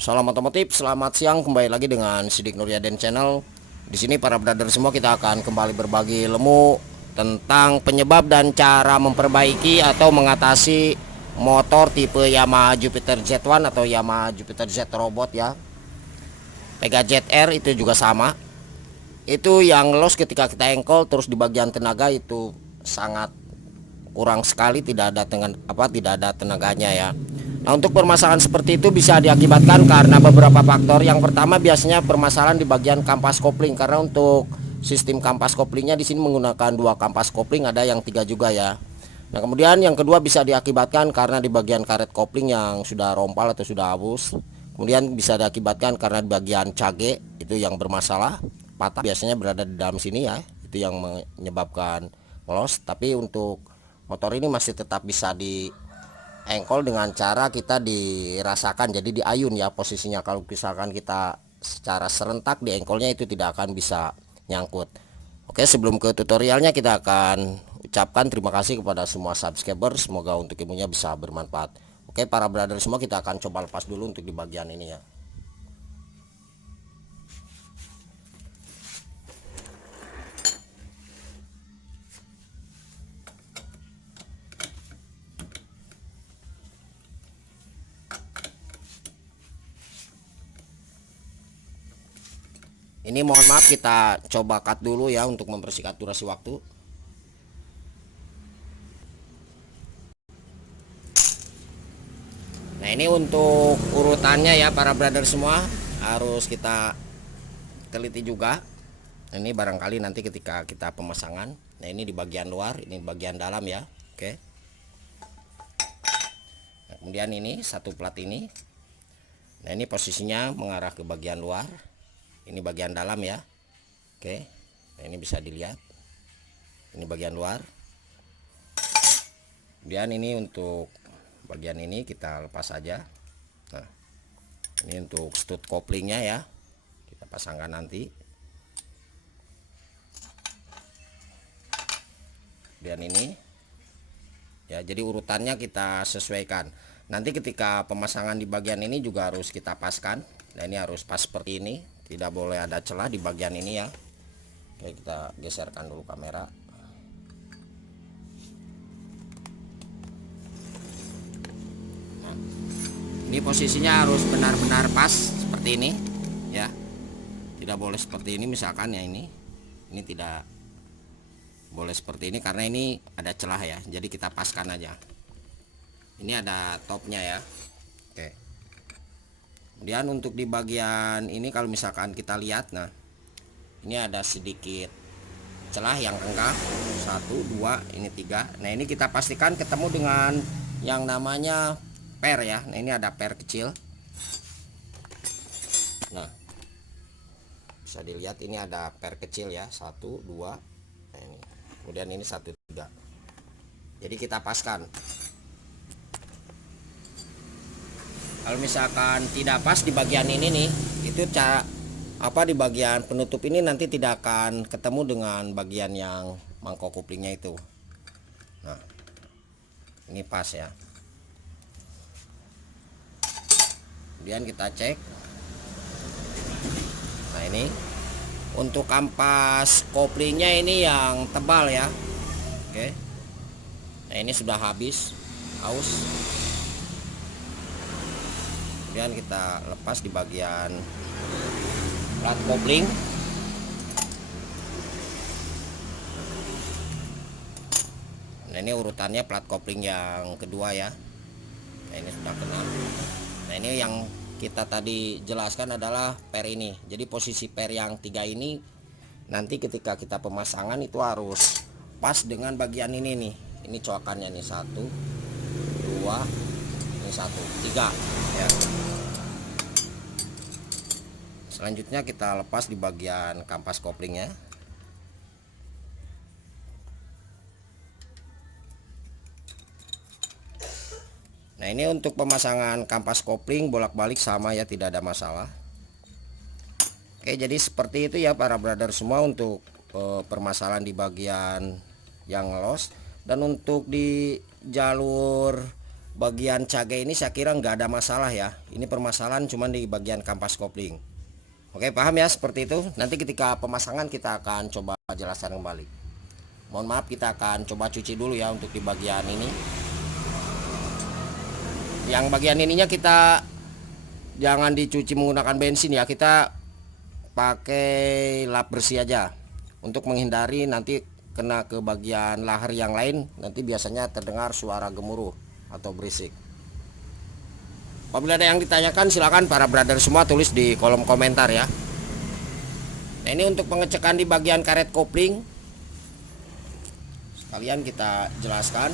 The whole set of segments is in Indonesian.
Salam otomotif, selamat siang, kembali lagi dengan Sidik Nuryaden Channel. Di sini para brother semua kita akan kembali berbagi ilmu tentang penyebab dan cara memperbaiki atau mengatasi motor tipe Yamaha Jupiter Z1 atau Yamaha Jupiter Z Robot ya. Pega ZR itu juga sama. Itu yang loss ketika kita engkol terus di bagian tenaga itu sangat kurang sekali, tidak ada tenaganya ya. Nah, untuk permasalahan seperti itu bisa diakibatkan karena beberapa faktor. Yang pertama biasanya permasalahan di bagian kampas kopling, karena untuk sistem kampas koplingnya di sini menggunakan dua kampas kopling, ada yang tiga juga ya. Nah, kemudian yang kedua bisa diakibatkan karena di bagian karet kopling yang sudah rompal atau sudah habus. Kemudian bisa diakibatkan karena di bagian cage itu yang bermasalah, patah, biasanya berada di dalam sini ya. Itu yang menyebabkan loss. Tapi untuk motor ini masih tetap bisa di engkol dengan cara kita dirasakan, jadi diayun ya posisinya. Kalau misalkan kita secara serentak di engkolnya itu tidak akan bisa nyangkut. Oke, sebelum ke tutorialnya kita akan ucapkan terima kasih kepada semua subscriber, semoga untuk ilmunya bisa bermanfaat. Oke para brother semua, kita akan coba lepas dulu untuk di bagian ini ya. Ini mohon maaf, kita coba cut dulu ya untuk mempersingkat durasi waktu. Nah, ini untuk urutannya ya para brother semua, harus kita teliti juga. Nah, ini barangkali nanti ketika kita pemasangan. Nah, ini di bagian luar, ini bagian dalam ya. Oke. Nah, kemudian ini satu plat ini. Nah, ini posisinya mengarah ke bagian luar. Ini bagian dalam ya. Oke. Nah, ini bisa dilihat. Ini bagian luar. Kemudian ini untuk bagian ini kita lepas saja. Nah, ini untuk stud koplingnya ya, kita pasangkan nanti. Dan ini ya, jadi urutannya kita sesuaikan. Nanti ketika pemasangan di bagian ini juga harus kita paskan. Nah, ini harus pas seperti ini, tidak boleh ada celah di bagian ini ya. Oke, kita geserkan dulu kamera. Nah, ini posisinya harus benar-benar pas seperti ini ya, tidak boleh seperti ini misalkan ya. Ini tidak boleh seperti ini karena ini ada celah ya, jadi kita paskan aja. Ini ada topnya ya. Oke. Kemudian untuk di bagian ini kalau misalkan kita lihat, nah ini ada sedikit celah yang renggang, 1 2 ini 3. Nah, ini kita pastikan ketemu dengan yang namanya per ya. Nah, ini ada per kecil. Nah, bisa dilihat ini ada per kecil ya, 1 2. Nah, ini kemudian ini 1 3. Jadi kita paskan. Kalau misalkan tidak pas di bagian ini nih, itu cara di bagian penutup ini nanti tidak akan ketemu dengan bagian yang mangkok koplingnya itu. Nah, ini pas ya. Kemudian kita cek. Nah, ini untuk kampas koplingnya ini yang tebal ya. Oke. Nah, ini sudah habis aus. Kemudian kita lepas di bagian plat kopling. Nah, ini urutannya plat kopling yang kedua ya. Nah, ini sudah kena. Nah, ini yang kita tadi jelaskan adalah per ini. Jadi posisi per yang 3 ini nanti ketika kita pemasangan itu harus pas dengan bagian ini nih. Ini coakannya nih, 1 2, ini 1 3 ya. Selanjutnya kita lepas di bagian kampas koplingnya. Nah, ini untuk pemasangan kampas kopling bolak-balik sama ya, tidak ada masalah. Oke, jadi seperti itu ya para brother semua untuk permasalahan di bagian yang loss. Dan untuk di jalur bagian cagai ini saya kira nggak ada masalah ya. Ini permasalahan cuma di bagian kampas kopling. Oke, paham ya seperti itu. Nanti ketika pemasangan kita akan coba jelaskan kembali. Mohon maaf, kita akan coba cuci dulu ya untuk di bagian ini. Yang bagian ininya kita jangan dicuci menggunakan bensin ya, kita pakai lap bersih aja untuk menghindari nanti kena ke bagian lahar yang lain, nanti biasanya terdengar suara gemuruh atau berisik. Apabila ada yang ditanyakan silakan para brother semua tulis di kolom komentar ya. Nah, ini untuk pengecekan di bagian karet kopling sekalian kita jelaskan.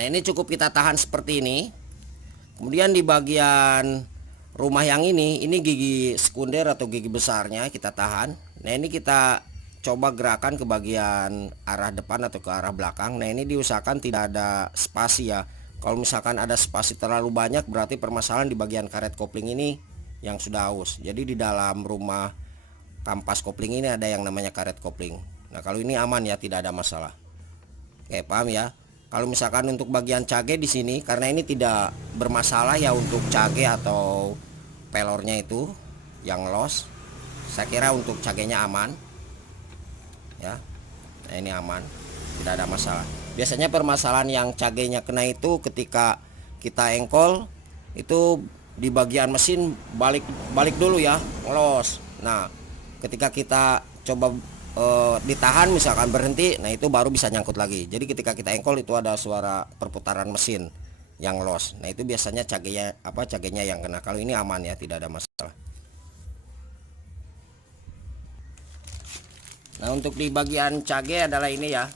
Nah, ini cukup kita tahan seperti ini. Kemudian di bagian rumah yang ini gigi sekunder atau gigi besarnya kita tahan. Nah, ini kita coba gerakan ke bagian arah depan atau ke arah belakang. Nah, ini diusahakan tidak ada spasi ya. Kalau misalkan ada spasi terlalu banyak berarti permasalahan di bagian karet kopling ini yang sudah aus. Jadi di dalam rumah kampas kopling ini ada yang namanya karet kopling. Nah, kalau ini aman ya, tidak ada masalah. Oke, paham ya? Kalau misalkan untuk bagian cage di sini karena ini tidak bermasalah ya untuk cage atau pelornya itu yang los. Saya kira untuk cagenya aman. Ya. Nah, ini aman. Tidak ada masalah. Biasanya permasalahan yang cagenya kena itu ketika kita engkol itu di bagian mesin balik dulu ya, ngelos. Nah, ketika kita coba ditahan misalkan berhenti, nah itu baru bisa nyangkut lagi. Jadi ketika kita engkol itu ada suara perputaran mesin yang los. Nah, itu biasanya cagenya yang kena. Kalau ini aman ya, tidak ada masalah. Nah, untuk di bagian cage adalah ini ya.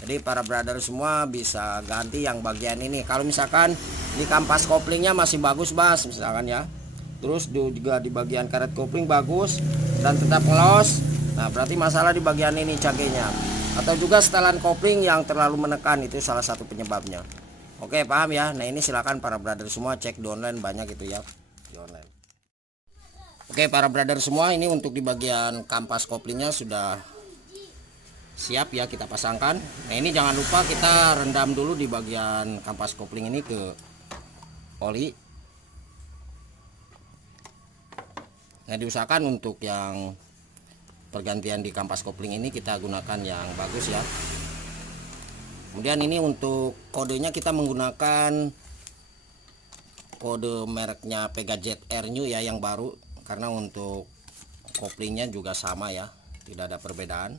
Jadi para brother semua bisa ganti yang bagian ini. Kalau misalkan di kampas koplingnya masih bagus Bas misalkan ya, terus juga di bagian karet kopling bagus dan tetap ngelos, nah berarti masalah di bagian ini cagenya. Atau juga setelan kopling yang terlalu menekan, itu salah satu penyebabnya. Oke, paham ya. Nah, ini silakan para brother semua cek di online, banyak itu ya di online. Oke para brother semua, ini untuk di bagian kampas koplingnya sudah siap ya kita pasangkan. Nah, ini jangan lupa kita rendam dulu di bagian kampas kopling ini ke oli. Nah, diusahakan untuk yang pergantian di kampas kopling ini kita gunakan yang bagus ya. Kemudian ini untuk kodenya kita menggunakan kode mereknya Pegajet Air New ya, yang baru, karena untuk koplingnya juga sama ya, tidak ada perbedaan.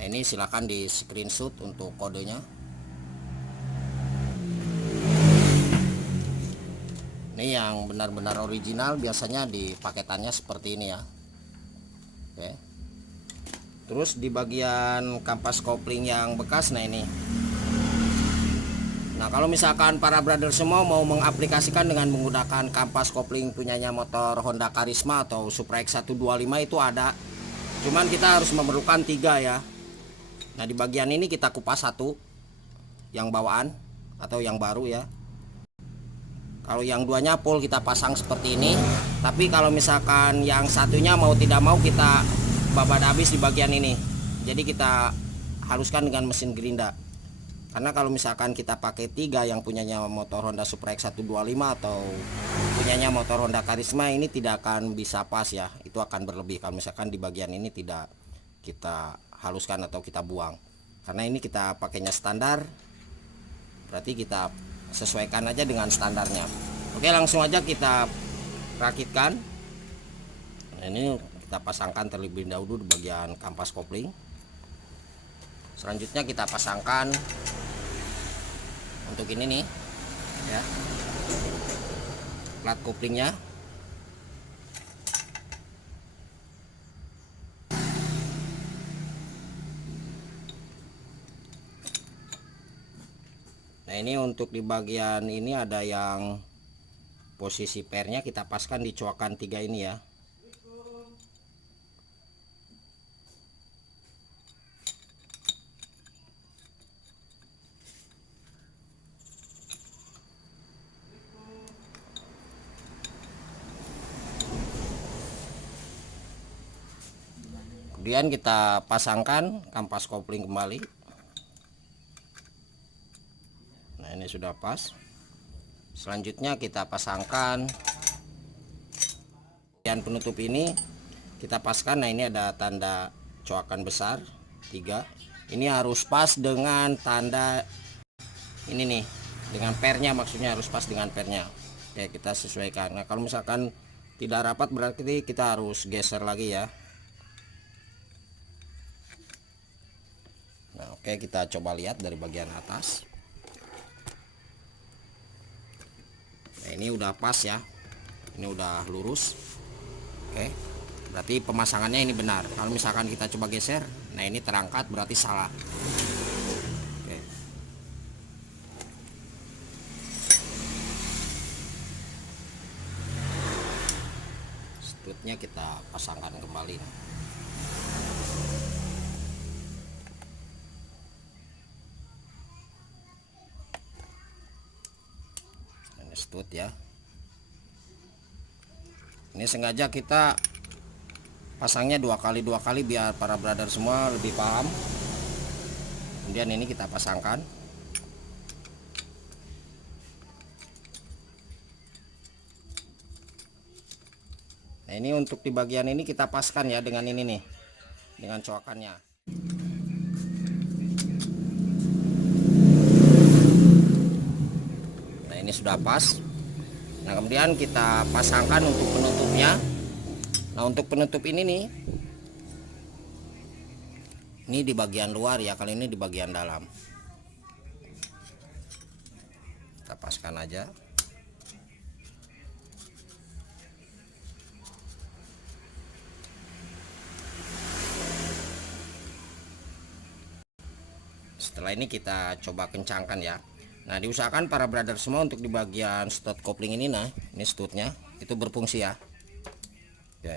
Nah, ini silakan di screenshot untuk kodenya. Ini yang benar-benar original, biasanya di paketannya seperti ini ya. Oke. Terus di bagian kampas kopling yang bekas, nah ini. Nah, kalau misalkan para brother semua mau mengaplikasikan dengan menggunakan kampas kopling punyanya motor Honda Karisma atau Supra X125 itu ada. Cuman kita harus memerlukan 3 ya. Nah, di bagian ini kita kupas satu yang bawaan atau yang baru ya. Kalau yang duanya full kita pasang seperti ini. Tapi kalau misalkan yang satunya mau tidak mau kita babat habis di bagian ini. Jadi kita haluskan dengan mesin gerinda. Karena kalau misalkan kita pakai 3 yang punyanya motor Honda Supra X125 atau punyanya motor Honda Karisma, ini tidak akan bisa pas ya. Itu akan berlebih kalau misalkan di bagian ini tidak kita haluskan atau kita buang. Karena ini kita pakainya standar, berarti kita sesuaikan aja dengan standarnya. Oke, langsung aja kita rakitkan. Nah, ini kita pasangkan terlebih dahulu di bagian kampas kopling. Selanjutnya kita pasangkan untuk ini nih ya, plat koplingnya. Nah, ini untuk di bagian ini ada yang posisi pernya kita paskan di coakan 3 ini ya. Kemudian kita pasangkan kampas kopling kembali. Nah ini sudah pas. Selanjutnya kita pasangkan bagian penutup ini, kita paskan. Nah ini ada tanda coakan besar 3. Ini harus pas dengan tanda ini nih, dengan pernya, maksudnya harus pas dengan pernya. Oke, kita sesuaikan. Nah kalau misalkan tidak rapat berarti kita harus geser lagi ya. Nah oke, kita coba lihat dari bagian atas. Nah ini udah pas ya, ini udah lurus. Oke, berarti pemasangannya ini benar. Kalau misalkan kita coba geser, nah ini terangkat, berarti salah. Oke. Stutnya kita pasangkan kembali. Ini stut ya. Ini sengaja kita pasangnya 2 kali biar para brother semua lebih paham. Kemudian ini kita pasangkan. Nah ini untuk di bagian ini kita paskan ya dengan ini nih, dengan coakannya. Nah ini sudah pas. Nah kemudian kita pasangkan untuk penutupnya. Nah untuk penutup ini nih, ini di bagian luar ya, kali ini di bagian dalam. Kita paskan aja. Setelah ini kita coba kencangkan ya. Nah diusahakan para brother semua untuk di bagian stud kopling ini, nah ini studnya itu berfungsi ya. Oke.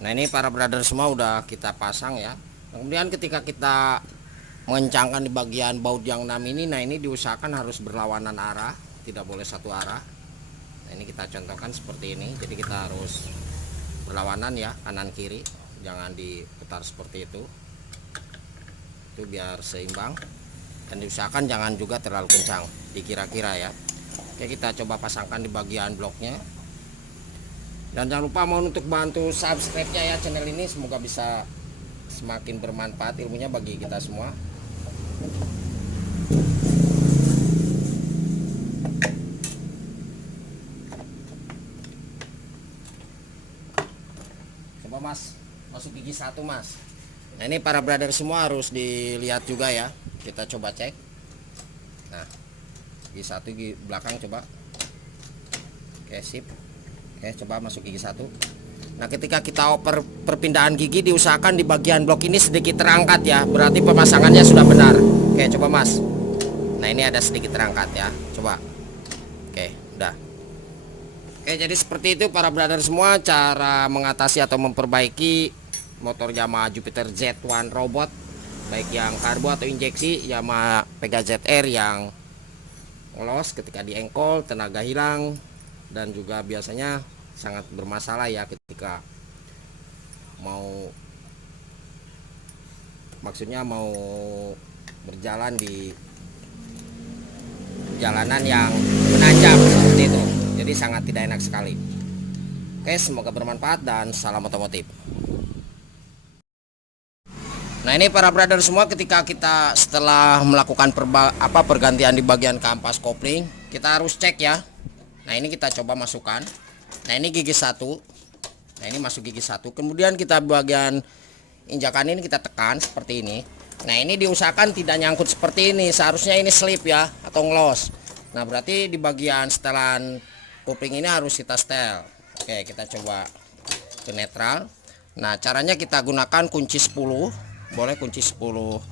Nah ini para brother semua udah kita pasang ya. Kemudian ketika kita mengencangkan di bagian baut yang 6 ini, nah ini diusahakan harus berlawanan arah, tidak boleh satu arah. Nah ini kita contohkan seperti ini, jadi kita harus berlawanan ya, kanan kiri, jangan diputar seperti itu biar seimbang. Dan diusahakan jangan juga terlalu kencang, dikira-kira ya. Oke, kita coba pasangkan di bagian bloknya. Dan jangan lupa mohon untuk bantu subscribe-nya ya channel ini, semoga bisa semakin bermanfaat ilmunya bagi kita semua. Coba mas, masuk gigi 1 mas. Nah ini para brother semua harus dilihat juga ya. Kita coba cek. Nah gigi 1, gigi belakang coba. Oke sip. Oke coba masuk gigi 1. Nah ketika kita oper perpindahan gigi, diusahakan di bagian blok ini sedikit terangkat ya, berarti pemasangannya sudah benar. Oke coba mas. Nah ini ada sedikit terangkat ya, coba. Oke udah. Oke jadi seperti itu para brother semua cara mengatasi atau memperbaiki motor Yamaha Jupiter Z1 robot, baik yang karbo atau injeksi, Yamaha Pega ZR yang ngelos ketika diengkol, tenaga hilang, dan juga biasanya sangat bermasalah ya ketika mau, maksudnya mau berjalan di jalanan yang menanjak seperti itu, jadi sangat tidak enak sekali. Oke semoga bermanfaat dan salam otomotif. Nah ini para brother semua, ketika kita setelah melakukan pergantian di bagian kampas kopling, kita harus cek ya. Nah ini kita coba masukkan. Nah ini gigi 1. Nah ini masuk gigi 1. Kemudian kita bagian injakan ini kita tekan seperti ini. Nah ini diusahakan tidak nyangkut seperti ini, seharusnya ini slip ya atau ngelos. Nah berarti di bagian setelan kopling ini harus kita setel. Oke kita coba ke netral. Nah caranya kita gunakan kunci 10. Boleh kunci 10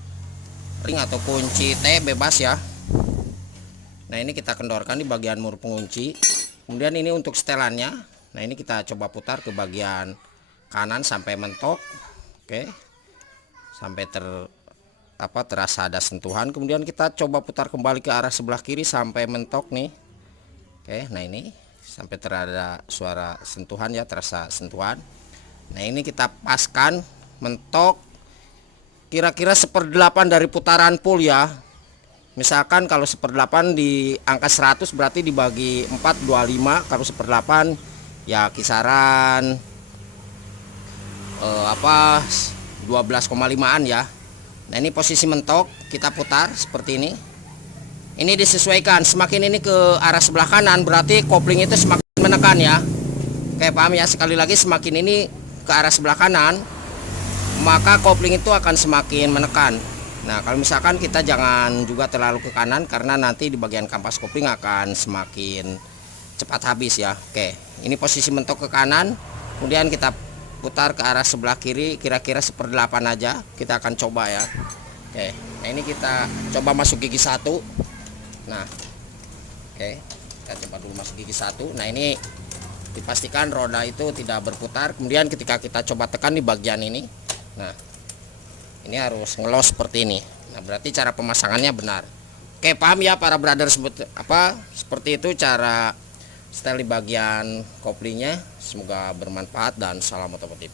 ring atau kunci T, bebas ya. Nah ini kita kendorkan di bagian mur pengunci. Kemudian ini untuk setelannya. Nah ini kita coba putar ke bagian kanan sampai mentok. Oke, sampai terasa ada sentuhan. Kemudian kita coba putar kembali ke arah sebelah kiri sampai mentok nih. Oke, nah ini sampai terada suara sentuhan ya, terasa sentuhan. Nah ini kita paskan mentok kira-kira 1/8 dari putaran full ya. Misalkan kalau 1/8 di angka 100 berarti dibagi 4 25, kalau 1/8 ya kisaran 12,5an ya. Nah ini posisi mentok, kita putar seperti ini. Ini disesuaikan, semakin ini ke arah sebelah kanan berarti kopling itu semakin menekan ya. Oke, paham ya, sekali lagi semakin ini ke arah sebelah kanan maka kopling itu akan semakin menekan. Nah kalau misalkan kita jangan juga terlalu ke kanan karena nanti di bagian kampas kopling akan semakin cepat habis ya. Oke, ini posisi mentok ke kanan, kemudian kita putar ke arah sebelah kiri, kira-kira 1/8 aja. Kita akan coba ya. Oke, nah ini kita coba masuk gigi 1. Nah oke, kita coba dulu masuk gigi 1. Nah ini dipastikan roda itu tidak berputar. Kemudian ketika kita coba tekan di bagian ini, nah ini harus ngelos seperti ini. Nah berarti cara pemasangannya benar. Oke, paham ya para brother, seperti itu cara setel di bagian koplingnya. Semoga bermanfaat dan salam otomotif.